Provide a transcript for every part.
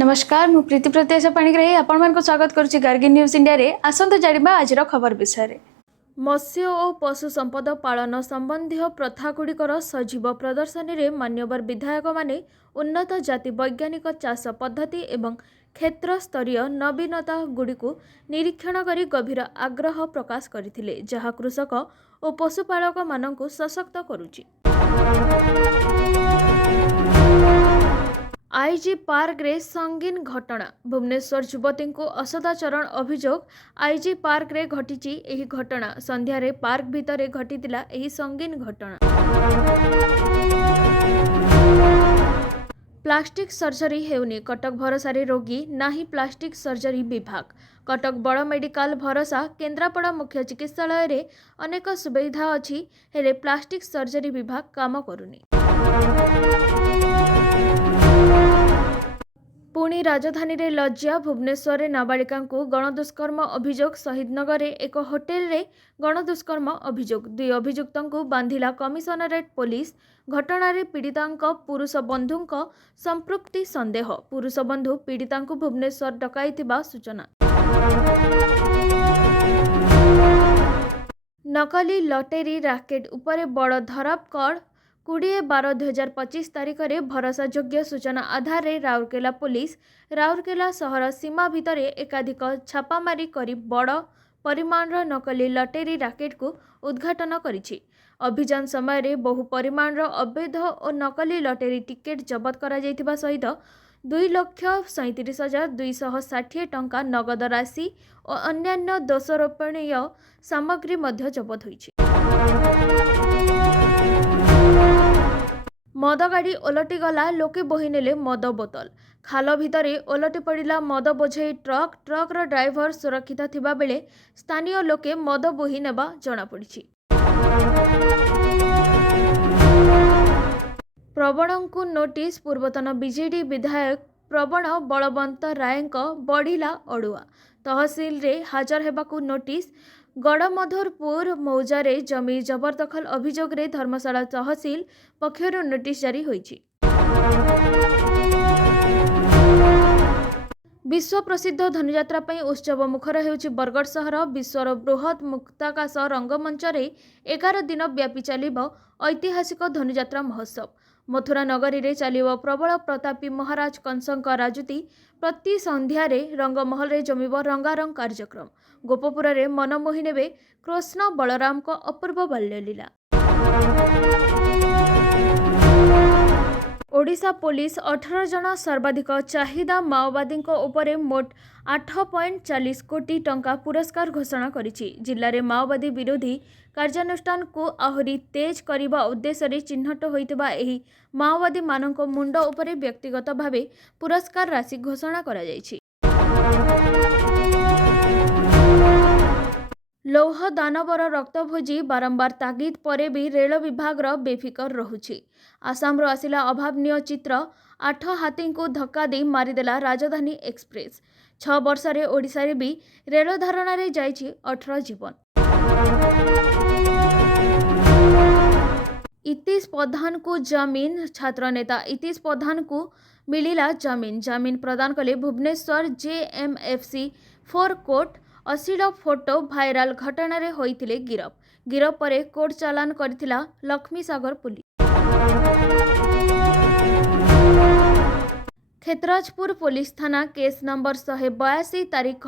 नमस्कार मु प्रीति प्रत्याशा पाणिग्राही आपण स्वागत करुच्ची गार्गिन न्यूज इंडिया रे आसंत जानिबा आजिर खबर विषय। मत्स्य और पशु संपद पालन संबंधी प्रथागुड़िकर सजीव प्रदर्शनी रे मान्यवर विधायक माने उन्नत जाति वैज्ञानिक चाष पद्धति एवं क्षेत्र स्तरीय नवीनता गुड़िकु निरीक्षण करी गभीर आग्रह प्रकाश करथिले, जहा कृषक और पशुपालक मानकु सशक्त करुची। आईजी पार्क रे संगीन घटना। भुवनेश्वर युवती को असदाचरण अभियोग आईजी पार्क रे घटिची। एही घटना संध्या रे पार्क भितर घटितिला एही संगीन घटना। प्लास्टिक सर्जरी हेउनी कटक भरोसा रे रोगी नाही प्लास्टिक सर्जरी विभाग। कटक बड़ मेडिकल भरोसा केन्द्रापड़ा मुख्य चिकित्सालय रे अनेक सुविधा अछि, हेले प्लास्टिक सर्जरी विभाग काम करुनी। पुणी राजधानी रे लज्जा। भुवनेश्वर नाबालिका को गणदुष्कर्म अभियोग। शहीदनगर रे एक होटेल रे गणदुष्कर्म अभियोग। दुई अभियुक्त को बांधिला कमिशनरेट पुलिस। घटना रे पीड़िता पुरुष बंधु संपृक्ति संदेह। पुरुष बंधु पीड़िता भुवनेश्वर डकाइथिबा सूचना। नकली लटेरी राकेट उपरे बड़ धरापकड़। 20/12/2025 तारिख में भरोसा योग्य सूचना आधार रे राउरकेला पुलिस राउरकेला सहर सीमा भितर एकाधिक छापामारी करी बड़ परिमाण नकली लटेरी राकेट को उद्घाटन करिछि। अभियान समय रे बहु परिमाण अवैध और नकली लटेरी टिकेट जबत करा जायतिबा सहित 2,37,260 टंका नगद राशि और अन्यान्य दोषारोपणीय सामग्री मध्य जबत होइछि। मद गाड़ी ओलटी गला, लोके बोही नेले मद बोतल। खाल भितरे ओलटी पड़ा मद बोझई ट्रक। ट्रक्र ड्राइवर सुरक्षित थिबा बेले स्थानीय लोके मद बोही नेबा जणा पड़िछि। प्रवण को नोटिस। पूर्वतन बीजेडी विधायक प्रवण बलवंत राय बढ़िला अड़ुआ। तहसील रे हाजर हेबाकू नोटिस। गड़मधुरपुर मौजारे जमी जबरदखल अभियोग रे धर्मशाला तहसील पक्षर नोटिस जारी होइछि। विश्व प्रसिद्ध धनुयात्रा पई उत्सव मुखर हेउछि बरगड़ सहर। विश्वर बृहत मुक्ताकाश रंगमंच रे 11 दिन व्यापी चलिबो ऐतिहासिक धनुयात्रा महोत्सव। मथुरा नगरी रे चलिबो प्रबल प्रतापी महाराज कंसंक राजुती। प्रति संध्या रे रंगमहल रे जमिबो रंगारंग कार्यक्रम। गोपपुर रे मनमोही नेबे कृष्ण बलराम को अपूर्व बाल्यलीला। ओडिशा पुलिस 18 जन सर्वाधिक चाहिदा माओवादी उपरे मोट 8.40 कोटी टंका पुरस्कार घोषणा करिछि। जिल्ला रे माओवादी विरोधी कार्यानुष्ठान को आहुरी तेज करने उद्देश्य चिन्हट होइतिबा एही माओवादी मानक मुंड उपरे व्यक्तिगत भावे पुरस्कार राशि घोषणा करा जायछि। लौह दानवर रक्तभोजी बारंबार तागिद परे भी रेल विभाग बेफिकर रहुछि। आसाम आसिला अभावनीय चित्र। 8 हाथी को धक्का दे मारिदेला राजधानी एक्सप्रेस। 6 वर्ष रे ओडिशा रे भी रेल धारणा रे जाइछि 18 जीवन। इतिश प्रधान को जमीन। छात्र नेता इतिश प्रधान को मिलिला जमीन। जमीन प्रदान कले भुवनेश्वर JMFC 4 कोर्ट। अश्लील फोटो भाइराल घटना रे होइतिले गिरफ। गिरफ परे कोर्ट चालान करथिला लक्ष्मी सागर पुलिस। खेतराजपुर पुलिस थाना केस नंबर 182 तारीख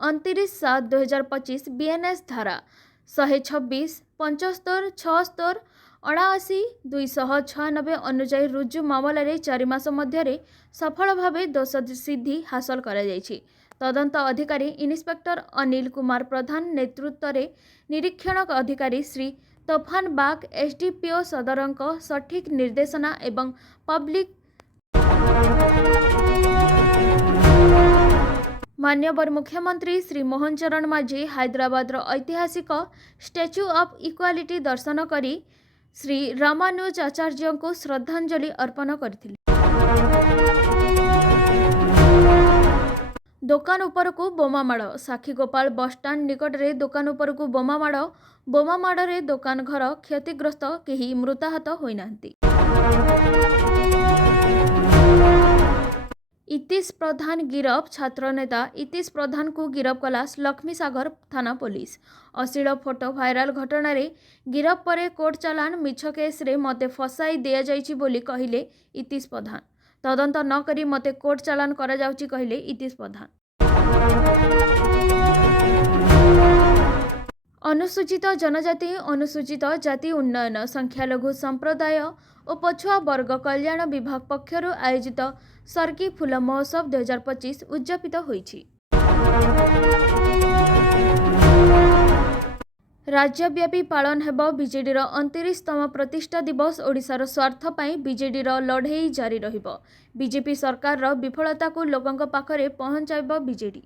29/7/2025 BNS धारा 126, 75, 76, 79, 296 अनुଯାयी रुजु मामला रे 4 मास मध्य सफल भावे दोष सिद्धि हासिल करा जायछि। तदंत अधिकारी इन्स्पेक्टर अनिल कुमार प्रधान नेतृत्व रे निरीक्षण अधिकारी श्री तोफान बाग SDPO सदरंक सठिक निर्देशना एवं पब्लिक मान्यवर मुख्यमंत्री श्री मोहन चरण माझी हैदराबाद ऐतिहासिक स्टैच्यू ऑफ इक्वालिटी दर्शन करी श्री रामानुज आचार्य को श्रद्धांजलि अर्पण करथिले। दुकान उपर को बोमामाड़। साखीगोपाल बसस्टाण्ड निकट रे दुकान उपर को बोमामाड़। बोमामाड़ रे दुकान घर क्षतिग्रस्त, केही मृताहत होई नांती। इतिश प्रधान गिरफ छात्र नेता इतिश प्रधान को गिरफ कला लक्ष्मीसागर थाना पुलिस। अश्लील फोटो भाइराल घटन गिरफ पर कोर्ट चालान मिछ केस रे मते फसाई दिया जाइछि बोली कहिले इतिश प्रधान। तदंत न करी मते कोर्ट चालान करा जाउछि कहिले इतिश प्रधान। अनुसूचित जनजाति अनुसूचित जाति उन्नयन संख्यालघु संप्रदाय और पछुआ वर्ग कल्याण विभाग पक्षर आयोजित सर्की फूल महोत्सव 2025 उद्यापित होइछि। राज्यव्यापी पालन हेब बीजेडीर 29तम प्रतिष्ठा दिवस। ओडिशार स्वार्थ पाई बीजेडीर लड़ेई जारी रहिबो। बीजेपी सरकार विफलता को लोकंक पाखरे पहुंचाइबो बीजेडी।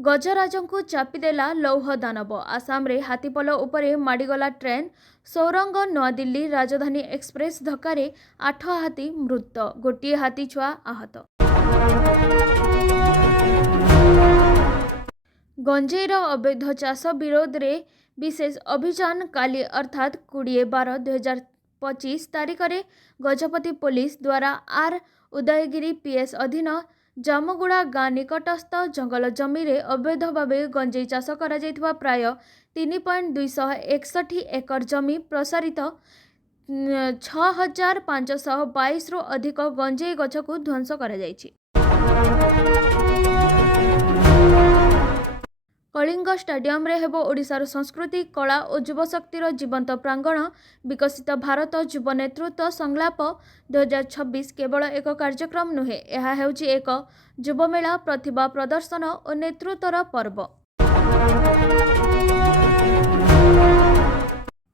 गजराजंकु चापिदेला लौह दानव। आसाम रे हाथीपल उपरे माड़ीगला ट्रेन। सौरंग नूआदिल्ली राजधानी एक्सप्रेस धक्का 8 हाथी मृत, गोटे हाथी छुआ आहत। गंजेईर अवैध चाष विरोध रे विशेष अभियान काली अर्थात 20/12/2025 तारीख रे गजपति पुलिस द्वारा आर उदयगिरी पीएस अधीन जामगुड़ा गाँ निकटस्थ जंगल जमी रे अवैध भाव गंजेई चाष करा जायथिबा प्राय 3.261 एकर जमी प्रसारित 6522 रु अधिक गंजेई गछ को ध्वंस करा जायछि। कलिंग स्टाडियम रे हेबो ओडिशार संस्कृति कला और युवशक्तिर जीवंत प्रांगण। विकसित भारत युव नेतृत्व संलाप 2026 केवल एक कार्यक्रम नुहे, यह हेउछि एक युवमेला, प्रतिभा प्रदर्शन और नेतृत्वर पर्व।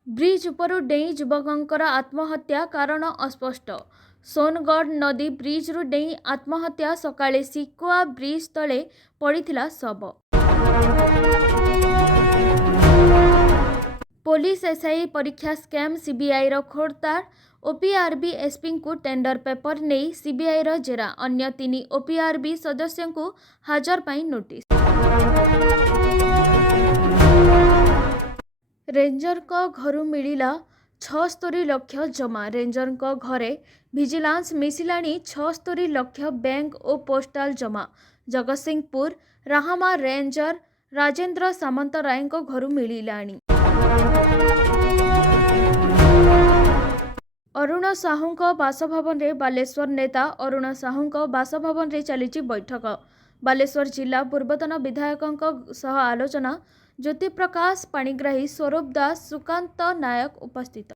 ब्रिज उपरु डेई युवकंकर आत्महत्या, कारण अस्पष्ट। सोनगढ़ नदी ब्रिज रु डेई आत्महत्या। सकाळे सिकुआ ब्रिज तले पड़िथिला शव। पुलिस एसआई परीक्षा स्कैम सीबीआई रो खोड़तार। ओपीआरबी एसपी को टेंडर पेपर नहीं सीबीआई रो जेरा। अन्य 3 ओपीआरबी सदस्यों को हाजर पाई नोटिस। रेंजर को घरु मिलिला 76 लाख जमा। रेंजर को घरे विजिलेंस मिसिलाणी 76 लाख बैंक और पोस्टाल जमा। जगतसिंहपुर राहमा रेंजर राजेंद्र सामंतराय को घरु मिलिलाणी। अरुण साहू बासभवन रे बालेश्वर नेता अरुण साहू बासभवन रे चली बैठक। बालेश्वर जिला पूर्वतन विधायकों सह आलोचना। ज्योति प्रकाश पाणिग्राही, स्वरूप दास, सुकांत नायक उपस्थित।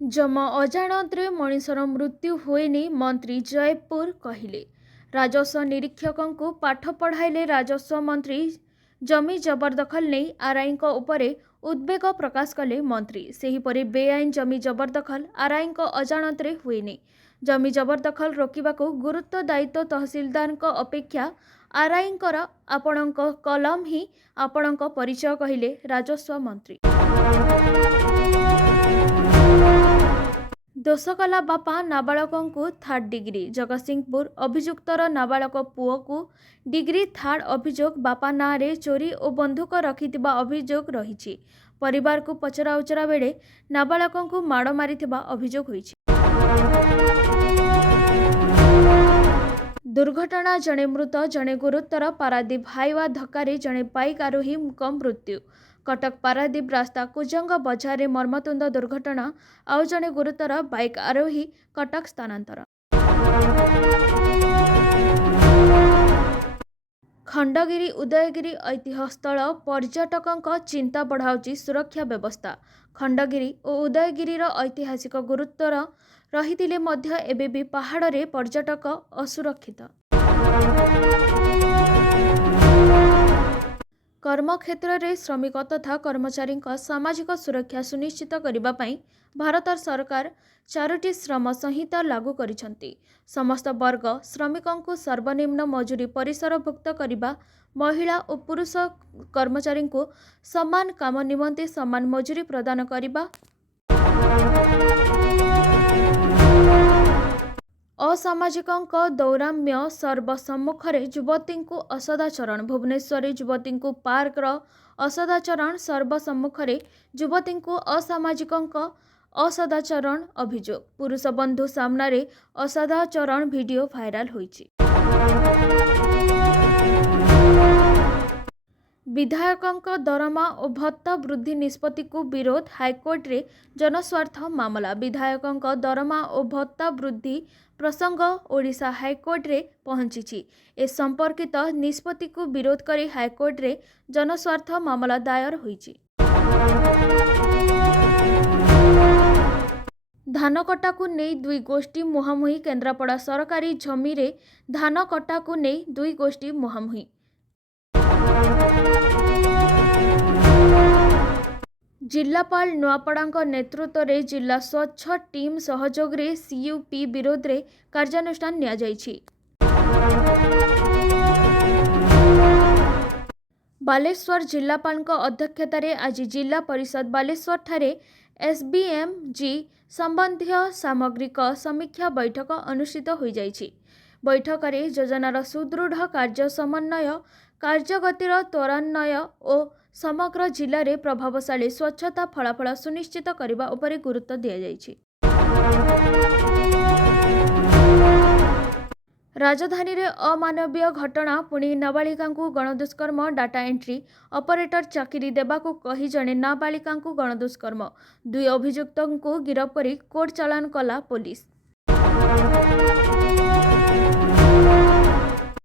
जम अजाणत मनीषर मृत्यु हुएनी मंत्री जयपुर कहिले। राजस्व निरीक्षकों को पाठ पढ़ाइले राजस्व मंत्री। जमी जबरदखल नहीं आरआई उपरे उद्वेग प्रकाश कले मंत्री। सेहीपरि बेआईन जमी जबरदखल आरआई अजाणत हुएनी। जमी जबरदखल रोकने को गुरुत्व दायित्व तहसीलदार अपेक्षा आरआई आपण कलम ही आपण परिचय कहिले राजस्व मंत्री। दोष कला बापा नाबालकों को 3rd डिग्री। जगतसिंहपुर अभियुक्तर नाबालक पुओ को डिग्री 3rd अभियोग। बापा ना रे चोरी और बंधुक रखिथिबा अभियोग रही। परिवार को पचरा उचरा बेले नाबालकों को माड़ मारिथिबा अभियोग होइछि। दुर्घटना जड़े मृत जड़े गुरुतर। पारादीप हाईवा धक्का जड़े बाइक आरोही मृत्यु। कटक पारादीप रास्ता कुजंग बजार मर्मतुंद दुर्घटना। आउ जड़े गुरुतर बाइक आरोही कटक स्थानांतर। खंडगिरी उदयगिरी ऐतिह्य स्थल पर्यटकों चिंता बढ़ाउची सुरक्षा व्यवस्था। खंडगिरी और उदयगिरीर ऐतिहासिक गुरुत्वर रहिथिले मध्य एबे भी पहाड़ रे पर्यटक असुरक्षित। कर्मक्षेत्र रे श्रमिक तथा कर्मचारी सामाजिक सुरक्षा सुनिश्चित करने पाई भारत सरकार 4टी श्रम संहिता लागू करिसंती। समस्त वर्ग श्रमिकों को सर्वनिम्न मजूरी परिसरभुक्त करने, महिला और पुरुष कर्मचारी को समान काम निमंते समान मजूरी प्रदान करने, असामाजिकଙ୍କ दौराम्य सर्वसम्मुखରେ ଯୁବତୀଙ୍କୁ ଅସଦାଚରଣ ଭୁବନେଶ୍ୱରରେ ଯୁବତୀଙ୍କୁ ପାର୍କର ଅସଦାଚରଣ ସର୍ବସମ୍ମୁଖରେ ଯୁବତୀଙ୍କୁ ଅସାମାଜିକଙ୍କ ଅସଦାଚରଣ ଅଭିଯୋଗ ପୁରୁଷ ବନ୍ଧୁ ସାମ୍ନାରେ ଅସଦାଚରଣ ଭିଡିଓ ଭାଇରାଲ ହୋଇଛି। विधायकों दरमा और भत्ता वृद्धि निष्पत्ति को विरोध हाईकोर्ट रे जनस्वार्थ मामला विधायकों दरमा और भत्ता वृद्धि प्रसंग ओडिशा हाईकोर्ट रे पहुंची ए संपर्कित निष्पत्ति को विरोध करी हाईकोर्ट रे जनस्वार्थ मामला दायर होईची। धान कटा को नहीं दुई गोष्ठी मुहांमुही केन्द्रापड़ा सरकारी जमी रे धान कटा को नहीं दुई गोष्ठी मुहांमुही जिलापाल नुआपड़ा नेतृत्व में जिला स्वच्छ टीम सहयोग रे सीयूपी विरोध रे कार्यानुष्ठान निया जायछि। बालेश्वर जिलापाल अध्यक्षतार आज जिला परिषद बालेश्वर ठारे एसबीएमजी संबंधी सामग्रिक समीक्षा बैठक अनुष्ठित हो जायछि। बैठक में योजनार सुदृढ़ कार्य समन्वय कार्यगतिर त्वरान्वय और समग्र जिले में प्रभावशाली स्वच्छता फलाफल सुनिश्चित करने उपरे गुरुत्व दिया जायछि। राजधानी रे अमानवीय घटना पुणी नाबालिका गणदुष्कर्म डाटा एंट्री ऑपरेटर चाकरी देबाकू कही जड़े नाबालिका गणदुष्कर्म दुई अभियुक्त गिरफ कर कोर्ट चालान कला पुलिस।